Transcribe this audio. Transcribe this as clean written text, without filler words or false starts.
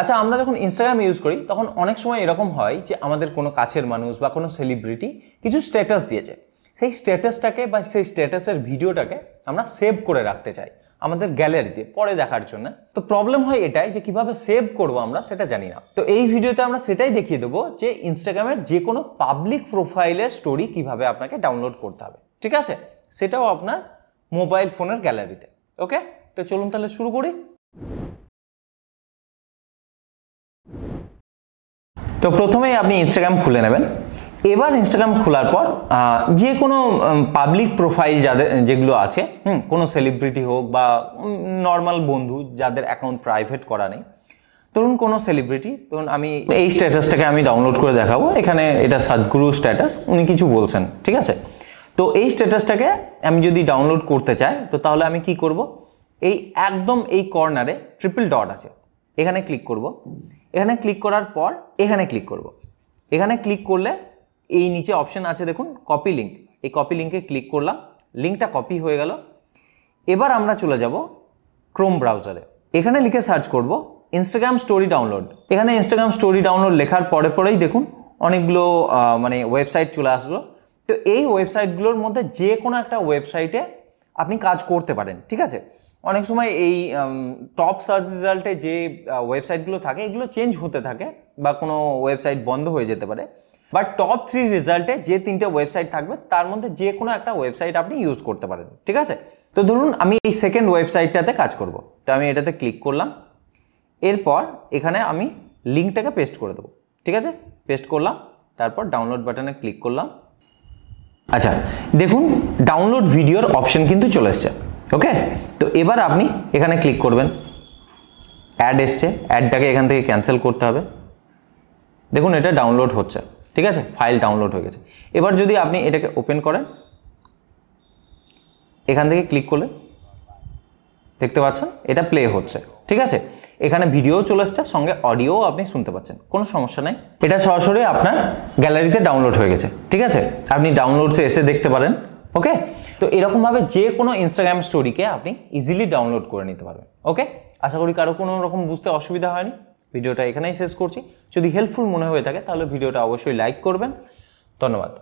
আচ্ছা, আমরা যখন ইনস্টাগ্রাম ইউজ করি তখন অনেক সময় এরকম হয় যে আমাদের কোনো কাছের মানুষ বা কোনো সেলিব্রিটি কিছু স্ট্যাটাস দিয়েছে, সেই স্ট্যাটাসটাকে বা সেই স্ট্যাটাসের ভিডিওটাকে আমরা সেভ করে রাখতে চাই আমাদের গ্যালারিতে পরে দেখার জন্য। তো প্রবলেম হয় এটাই যে কিভাবে সেভ করব আমরা সেটা জানি না। তো এই ভিডিওতে আমরা সেটাই দেখিয়ে দেবো যে ইনস্টাগ্রামের যে কোনো পাবলিক প্রোফাইলের স্টোরি কিভাবে আপনাকে ডাউনলোড করতে হবে, ঠিক আছে, সেটাও আপনার মোবাইল ফোনের গ্যালারিতে। ওকে, তো চলুন তাহলে শুরু করি। তো প্রথমেই আপনি ইনস্টাগ্রাম খুলে নেবেন। এবার ইনস্টাগ্রাম খোলার পর যে কোনো পাবলিক প্রোফাইল যেগুলো আছে, কোনো সেলিব্রিটি হোক বা নর্মাল বন্ধু যাদের অ্যাকাউন্ট প্রাইভেট করা নেই, ধরুন কোনো সেলিব্রিটি, ধরুন আমি এই স্ট্যাটাসটাকে আমি ডাউনলোড করে দেখাবো। এখানে এটা সাদগুরু স্ট্যাটাস, উনি কিছু বলছেন, ঠিক আছে। তো এই স্ট্যাটাসটাকে আমি যদি ডাউনলোড করতে চাই তো তাহলে আমি কি করব, এই একদম এই কর্নারে ট্রিপল ডট আছে, এখানে ক্লিক করব। এখানে ক্লিক করার পর এখানে ক্লিক করব। এখানে ক্লিক করলে এই নিচে অপশন আছে দেখুন কপি লিঙ্ক, এই কপি লিঙ্কে ক্লিক করলাম, লিঙ্কটা কপি হয়ে গেল। এবার আমরা চলে যাব ক্রোম ব্রাউজারে, এখানে লিখে সার্চ করব ইনস্টাগ্রাম স্টোরি ডাউনলোড। এখানে ইনস্টাগ্রাম স্টোরি ডাউনলোড লেখার পরেই দেখুন অনেকগুলো মানে ওয়েবসাইট চলে আসলো। তো এই ওয়েবসাইটগুলোর মধ্যে যে কোনো একটা ওয়েবসাইটে আপনি কাজ করতে পারেন, ঠিক আছে। অনেক সময় এই টপ সার্চ রেজাল্টে যে ওয়েবসাইটগুলো থাকে এগুলো চেঞ্জ হতে থাকে বা কোনো ওয়েবসাইট বন্ধ হয়ে যেতে পারে, বাট টপ 3 রেজাল্টে যে 3টে ওয়েবসাইট থাকবে তার মধ্যে যে কোনো একটা ওয়েবসাইট আপনি ইউজ করতে পারেন, ঠিক আছে। তো ধরুন আমি এই সেকেন্ড ওয়েবসাইটটাতে কাজ করব, তো আমি এটাতে ক্লিক করলাম। এরপর এখানে আমি লিঙ্কটাকে পেস্ট করে দেবো, ঠিক আছে, পেস্ট করলাম। তারপর ডাউনলোড বাটনে ক্লিক করলাম। আচ্ছা, দেখুন ডাউনলোড ভিডিওর অপশন কিন্তু চলে এসছে। ওকে, তো এবার আপনি এখানে ক্লিক করবেন। অ্যাড এসছে, অ্যাডটাকে এখান থেকে ক্যান্সেল করতে হবে। দেখুন এটা ডাউনলোড হচ্ছে, ঠিক আছে, ফাইল ডাউনলোড হয়ে গেছে। এবার যদি আপনি এটাকে ওপেন করেন, এখান থেকে ক্লিক করলে দেখতে পাচ্ছেন এটা প্লে হচ্ছে, ঠিক আছে। এখানে ভিডিও চলে আসছে, সঙ্গে অডিও আপনি শুনতে পাচ্ছেন, কোনো সমস্যা নেই। এটা সরাসরি আপনার গ্যালারিতে ডাউনলোড হয়ে গেছে, ঠিক আছে। আপনি ডাউনলোডসে এসে দেখতে পারেন। ওকে, তো এরকমভাবে যে কোনো ইনস্টাগ্রাম স্টোরিকে আপনি ইজিলি ডাউনলোড করে নিতে পারবেন। ওকে, আশা করি কারো কোনো রকম বুঝতে অসুবিধা হয়নি। ভিডিওটা এখানেই শেষ করছি। যদি হেল্পফুল মনে হয়ে থাকে তাহলে ভিডিওটা অবশ্যই লাইক করবেন। ধন্যবাদ।